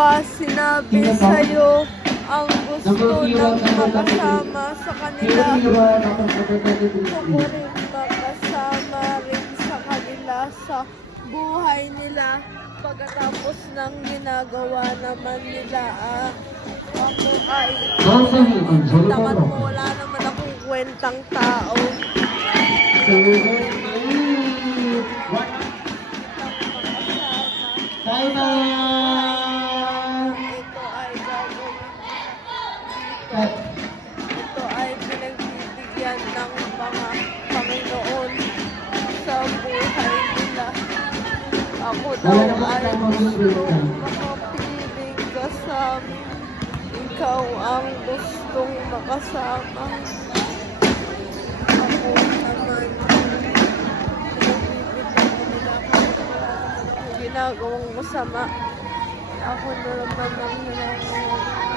ba sinabi sa'yo ang gusto ng makasama sa kanila? Ako rin makasama rin sa kanila sa buhay nila pagkatapos ng ginagawa naman nila. Ako ay tamad mo, wala naman akong kwentang tao. Ito ay pinagbibigyan ng mga Panginoon sa buhay nila. Ako daw ay gusto makapiling ka sa amin. Ikaw ang gustong makasama. Ako naman ginagawang masama. Ako na naman ang nangyayari.